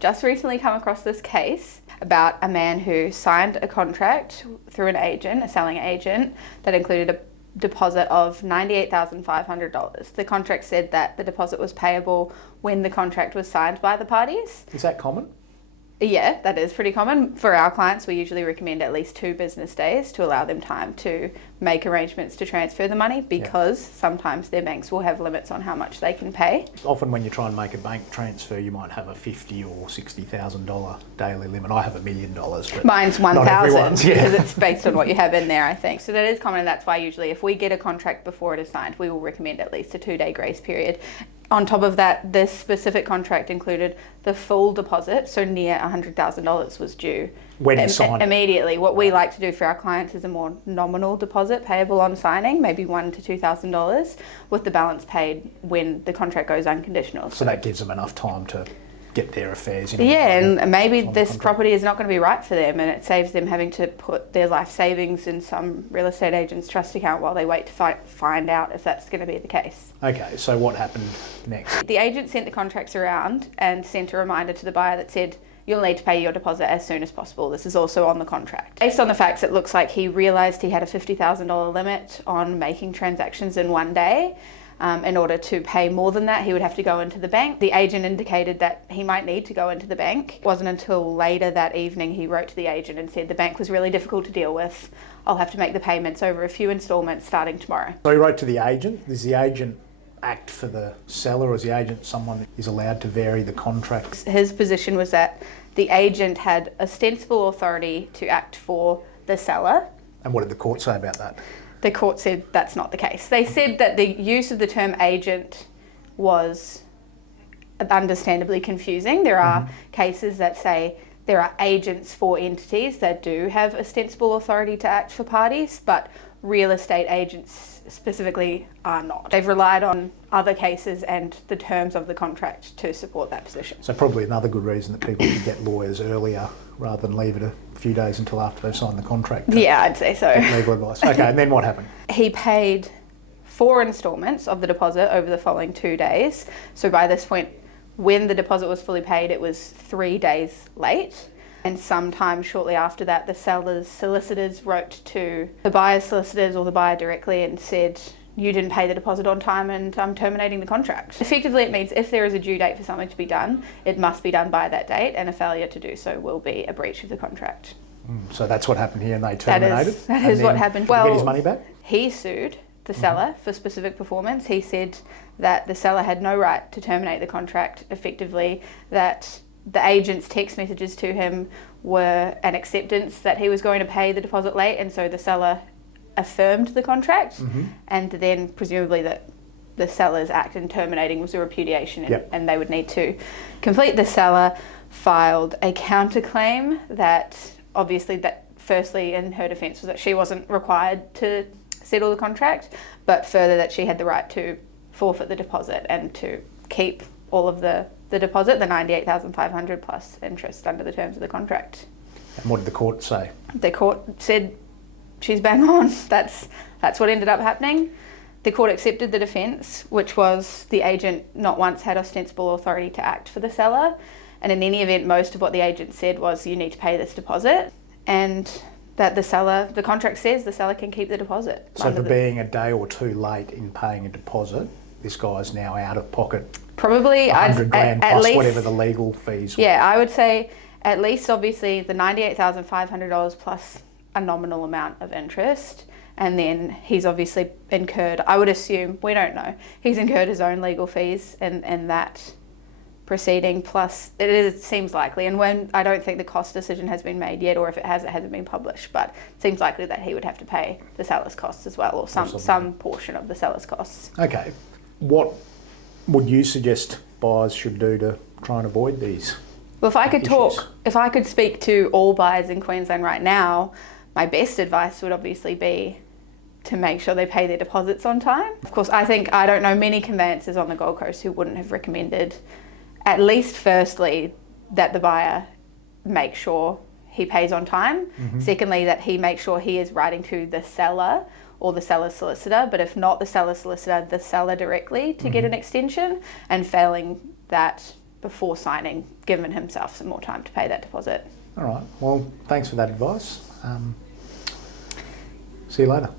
just recently come across this case about a man who signed a contract through an agent, a selling agent, that included a deposit of $98,500. The contract said that the deposit was payable when the contract was signed by the parties. Is that common? Yeah, that is pretty common. For our clients, we usually recommend at least 2 business days to allow them time to make arrangements to transfer the money, because sometimes their banks will have limits on how much they can pay. Often when you try and make a bank transfer, you might have a $50,000 or $60,000 daily limit. I have $1 million. But mine's $1,000 yeah. because it's based on what you have in there, I think. So that is common, and that's why usually if we get a contract before it is signed, we will recommend at least a 2-day grace period. On top of that, this specific contract included the full deposit, so near $100,000 was due. When you sign immediately. What we like to do for our clients is a more nominal deposit payable on signing, maybe $1,000 to $2,000, with the balance paid when the contract goes unconditional. So that gives them enough time to get their affairs in. Yeah, and maybe this property is not going to be right for them, and it saves them having to put their life savings in some real estate agent's trust account while they wait to find out if that's going to be the case. Okay, so what happened next? The agent sent the contracts around and sent a reminder to the buyer that said, you'll need to pay your deposit as soon as possible. This is also on the contract. Based on the facts, it looks like he realised he had a $50,000 limit on making transactions in one day. In order to pay more than that, he would have to go into the bank. The agent indicated that he might need to go into the bank. It wasn't until later that evening he wrote to the agent and said the bank was really difficult to deal with. I'll have to make the payments over a few instalments starting tomorrow. So he wrote to the agent. Does the agent act for the seller, or is the agent someone that is allowed to vary the contract? His position was that the agent had ostensible authority to act for the seller. And what did the court say about that? The court said that's not the case. They said that the use of the term agent was understandably confusing. There are cases that say there are agents for entities that do have ostensible authority to act for parties, but real estate agents specifically are not. They've relied on other cases and the terms of the contract to support that position. So probably another good reason that people should get lawyers earlier rather than leave it a few days until after they've signed the contract. Yeah, I'd say so. Get legal advice. Okay, and then what happened? He paid 4 instalments of the deposit over the following 2 days. So by this point, when the deposit was fully paid, it was 3 days late. And sometime shortly after that, the seller's solicitors wrote to the buyer's solicitors or the buyer directly and said, you didn't pay the deposit on time and I'm terminating the contract. Effectively, it means if there is a due date for something to be done, it must be done by that date, and a failure to do so will be a breach of the contract. So that's what happened here, and they terminated? That is what happened. Did he get his money back? He sued the seller for specific performance. He said that the seller had no right to terminate the contract, effectively, that the agent's text messages to him were an acceptance that he was going to pay the deposit late, and so the seller affirmed the contract, and then presumably that the seller's act in terminating was a repudiation, and they would need to complete. The seller filed a counterclaim that obviously, that firstly in her defence was that she wasn't required to settle the contract, but further that she had the right to forfeit the deposit and to keep all of the deposit, the $98,500 plus interest under the terms of the contract. And what did the court say? The court said she's bang on. That's what ended up happening. The court accepted the defence, which was the agent not once had ostensible authority to act for the seller, and in any event, most of what the agent said was you need to pay this deposit, and that the contract says the seller can keep the deposit. So for being a day or two late in paying a deposit, this guy's now out of pocket probably $100,000 at plus least, whatever the legal fees were. Yeah, I would say at least obviously the $98,500 plus a nominal amount of interest, and then he's obviously incurred, I would assume, we don't know, he's incurred his own legal fees in that proceeding, plus it seems likely, and when I don't think the cost decision has been made yet, or if it has, it hasn't been published, but it seems likely that he would have to pay the seller's costs as well, or some portion of the seller's costs. Okay, what would you suggest buyers should do to try and avoid these? Well, if I could speak to all buyers in Queensland right now, my best advice would obviously be to make sure they pay their deposits on time. Of course, I don't know many conveyancers on the Gold Coast who wouldn't have recommended, at least firstly, that the buyer make sure he pays on time. Secondly, that he makes sure he is writing to the seller or the seller's solicitor, but if not the seller's solicitor, the seller directly to get an extension, and failing that, before signing, given himself some more time to pay that deposit. All right. Well, thanks for that advice. See you later.